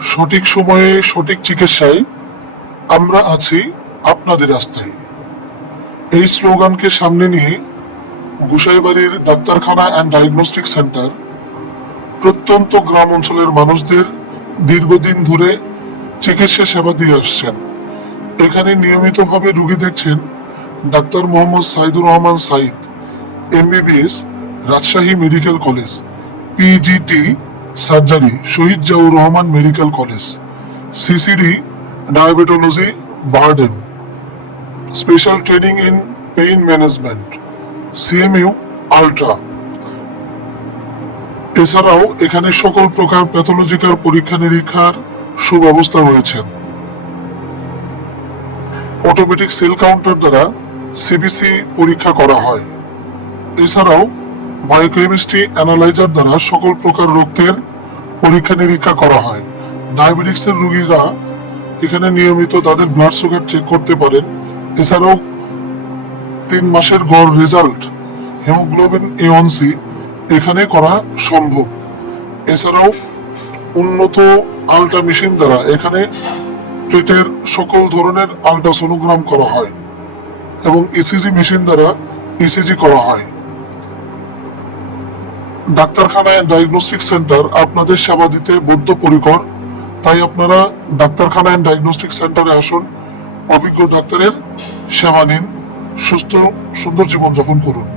সঠিক সময়ে সঠিক চিকিৎসায় আমরা আছি আপনাদের রাস্তায়। এই স্লোগানকে সামনে নিয়ে গুসাইবাড়ির ডাক্তারখানা অ্যান্ড ডায়াগনস্টিক সেন্টার প্রত্যন্ত গ্রাম অঞ্চলের মানুষদের দীর্ঘদিন ধরে চিকিৎসা সেবা দিয়ে আসছেন। এখানে নিয়মিতভাবে রুগী দেখছেন doctor Mohammad Saidur Rahman Sayeed MBBS Rajshahi medical college PGT surgery, Shaheed Ziaur Rahman medical college CCD diabetology, BIRDEM. Special training in pain management CMU ultra. এছাড়াও এখানে সকল প্রকার প্যাথোলজিক্যাল পরীক্ষা নিরীক্ষার সুব্যবস্থা রয়েছে। অটোমেটিক সেল কাউন্টার দ্বারা সিবিসি পরীক্ষা করা হয়। এছাড়াও বায়োকেমিস্ট্রি অ্যানালাইজার দ্বারা সকল প্রকার রক্তের পরীক্ষা নিরীক্ষা করা হয়। ডায়াবেটিক্সের রোগীরা এখানে নিয়মিত তাদের ব্লাড সুগার চেক করতে পারেন। এছাড়াও তিন মাসের গড় রেজাল্ট হিমোগ্লোবিন এ সি এখানে করা সম্ভব। এছাড়াও উন্নত আলট্রা মেশিন দ্বারা এখানে পেটের সকল ধরনের আলট্রাসোনোগ্রাম করা হয় এবং ইসিজি মেশিন দ্বারা ইসিজি করা হয়। ডাক্তারখানায় ডায়াগনস্টিক সেন্টার আপনাদের সেবা দিতে বদ্ধপরিকর তাই আপনারা ডাক্তারখানায় ডায়াগনস্টিক সেন্টারে আসুন। অভিজ্ঞ ডাক্তারের সেবা নিন। সুস্থ, সুন্দর জীবনযাপন করুন।